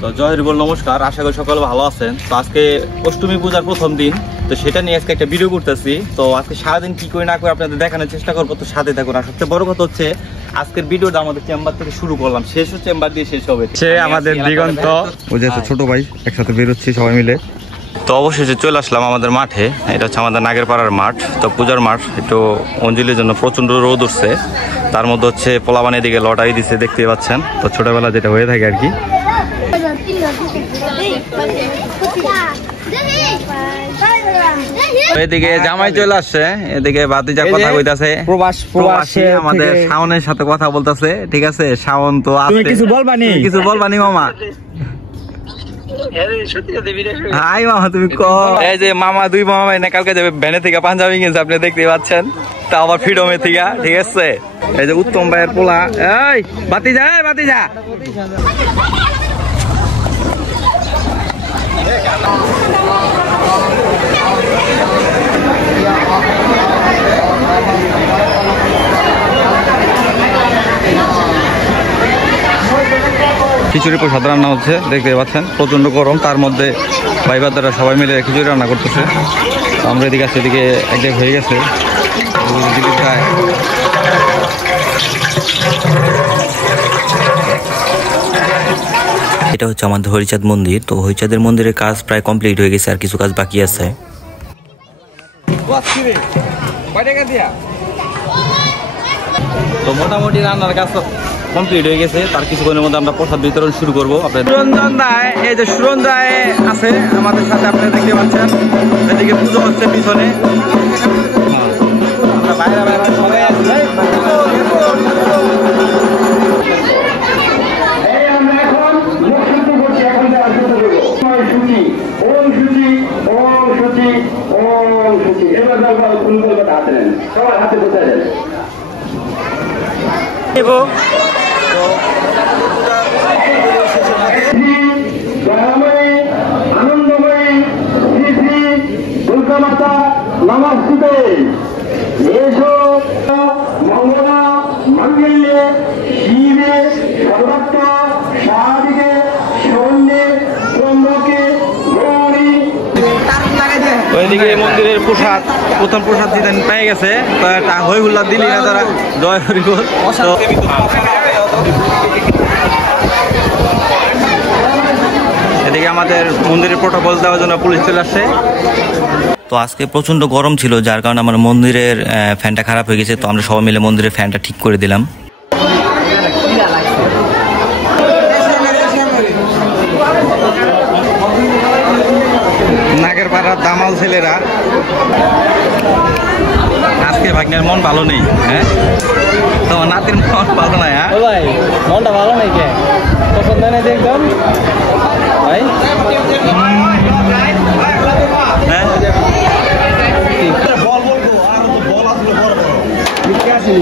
তো জয় হরি বল, নমস্কার, আশা করি সকলে ভালো আছেন। তো আজকে অষ্টমী পূজার প্রথম দিন, তো সেটা নিয়ে আজকে একটা ভিডিও করতেছি। তো আজকে সারাদিন কি করে না করে আপনাদের দেখানোর চেষ্টা করবো, তো সাথে থাকুন। আর সবচেয়ে বড় কথা হচ্ছে আজকের ভিডিওটা আমাদের চেম্বার থেকে শুরু করলাম, শেষ হচ্ছে চেম্বার দিয়ে শেষ হবে। আমাদের দিগন্ত ওই যে ছোট ভাই একসাথে বেরোচ্ছি সবাই মিলে। তো অবশেষে চলে আসলাম আমাদের মাঠে। এটা হচ্ছে আমাদের নাগেরপাড়ার মাঠ, তো পূজার মাঠ। একটু অঞ্জলির জন্য প্রচন্ড রোদ উঠছে, তার মধ্যে হচ্ছে পোলাবান এদিকে লটাই দিচ্ছে, দেখতেই পাচ্ছেন। তো ছোটবেলা যেটা হয়ে থাকে আর কি। এদিকে জামাই চলে আসছে, এদিকে বাতিজা কথা কইতাছে, প্রবাসী আমাদের শাওনের সাথে কথা বলতেছে। ঠিক আছে, শাওন তো কিছু বলবানি মামা। হাই মামা, তুমি এই যে মামা, দুই মামা এনে কালকে যাবে ভ্যানে থেকে পাঞ্জাবি কিনছে, আপনি দেখতে পাচ্ছেন। তা আবার ফ্রিডমে থেকে, ঠিক আছে। এই যে উত্তম ভাইয়ের পোলা, এই বাতিজা, বাতিজা। খিচুড়ি প্রসাদ রান্না হচ্ছে, দেখতে পাচ্ছেন। প্রচন্ড গরম, তার মধ্যে ভাই বাদারা সবাই মিলে খিচুড়ি রান্না করতেছে। আমরা এদিকে আছে, এদিকে একদিক হয়ে গেছে। এটা হচ্ছে আমাদের হরিচাঁদ মন্দির। তো হরিচাঁদের মন্দিরের কাজ প্রায় কমপ্লিট হয়ে গেছে, আর কিছু কাজ বাকি আছে। তো মোটামুটি রান্নার কাজ কমপ্লিট হয়ে গেছে, তার কিছুক্ষণের মধ্যে আমরা প্রসাদ বিতরণ শুরু করবো। সুরঞ্জন দায়, এই যে সুরঞ্জন আছে আমাদের সাথে, আপনারা দেখতে পাচ্ছেন। এদিকে পুজো হচ্ছে পিছনে, আমরা বাইরে বাইরে সবাই আছি। সবার হাতে বসে দেন। আনন্দময়ী শ্রী শ্রী দুর্গা মাতা নমস্তুতে। এসো মঙ্গলা মঙ্গল্যে শিবে সর্বত্র সাধিকে শরণ্যে ত্রম্বকে গৌরী। ওইদিকে মন্দিরের প্রসাদ, প্রথম প্রসাদ দিতে পেয়ে গেছে, হই হুল্লা দিলি না তারা। জয় হরি বল। এদিকে আমাদের মন্দিরের প্রটোকল দেওয়ার জন্য পুলিশ চলে আসছে। তো আজকে প্রচন্ড গরম ছিল, যার কারণে আমার মন্দিরের ফ্যানটা খারাপ হয়ে গেছে। তো আমরা সবাই মিলে মন্দিরের ফ্যানটা ঠিক করে দিলাম। নাগেরপাড়ার দামাল ছেলেরা, আজকে ভাগ্নের মন ভালো নেই। হ্যাঁ, তোমার নাতির মন ভালো নাই। হ্যাঁ ভাই, মনটা ভালো নেই কে? পছন্দ নেই দেখলাম ভাই। হ্যাঁ, বল বলবো আর বল আসলে বড় বড় লিখে আসি।